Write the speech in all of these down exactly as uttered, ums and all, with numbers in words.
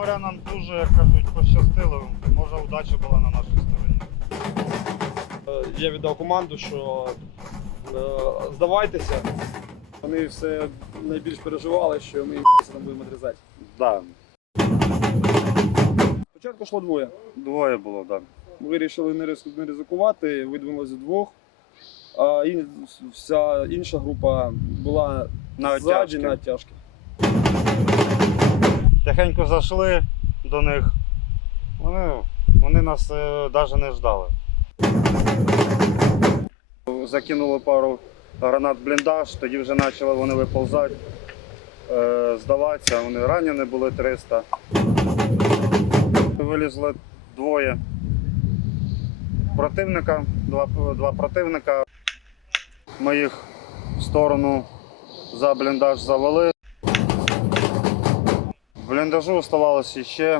говоря, нам дуже, як кажуть, пощастило. Може, удача була на нашій стороні. Я віддав команду, що е, здавайтеся. Вони все найбільш переживали, що ми їх там будемо відрізати. Да. Спочатку йшло двоє. Двоє було, так. Ми вирішили не ризик- не ризикувати, видвинулися вдвох. А ін- вся інша група була На ззаді оттяжки. на оттяжки. Тихенько зайшли до них. Вони, вони нас навіть не ждали. Закинули пару гранат в бліндаж, тоді вже почали вони виповзати, е, здаватися. Вони ранені були триста. Вилізли двоє противника, два, два противника. Ми їх в сторону за бліндаж завели. В бліндажу оставалося ще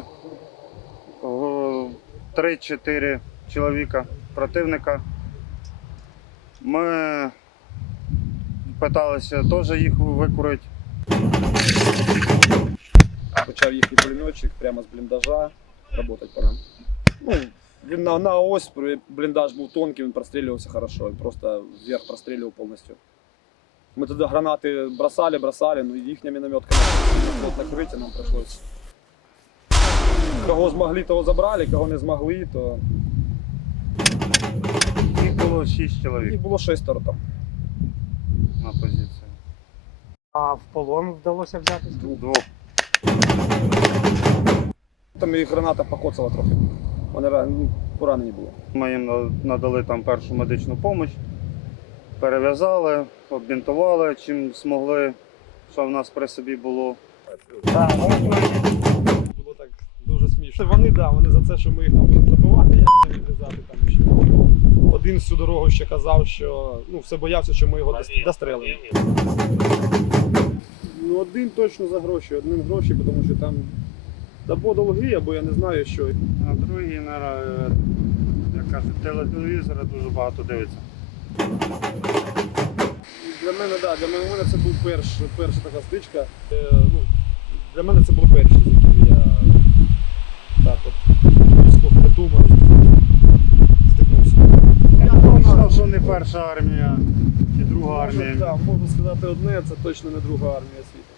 три-чотири чоловіка противника. Ми питалися теж їх викурити. Почав їхній пулеметчик прямо з бліндажа працювати по нам. Ну, він на, на ось, бліндаж був тонкий, він прострілювався хорошо, він просто вверх прострілював повністю. Ми туди гранати бросали, бросали, ну їхня мінометка накриття нам прийшлося. Кого змогли, того забрали, кого не змогли, то Їх було шість чоловік їх було шестеро там. на позиції. А в полон вдалося взяти? Двох. Там їх граната покоцала трохи. Вони ну, поранені були. Ми їм надали там першу медичну допомогу, перев'язали, оббінтували чим змогли, що в нас при собі було. Було так дуже смішно. Вони, да, вони за це, що ми їх там будемо катувати, я не відрізати там ще. Один всю дорогу ще казав, що ну, все боявся, що ми його дос- дострелимо. Ну, один точно за гроші, один гроші, тому що там або долги, або я не знаю що. А другий, наверное, як кажуть, телевізора дуже багато дивиться. Для мене, да, для мене це був перш, перша така стичка. Е, ну, для мене це був перший, з яким я так от близько впритул, можна сказати, стикнувся. Я думав, що не перша армія і друга Можна, армія. да, можна сказати одне, це точно не друга армія світу.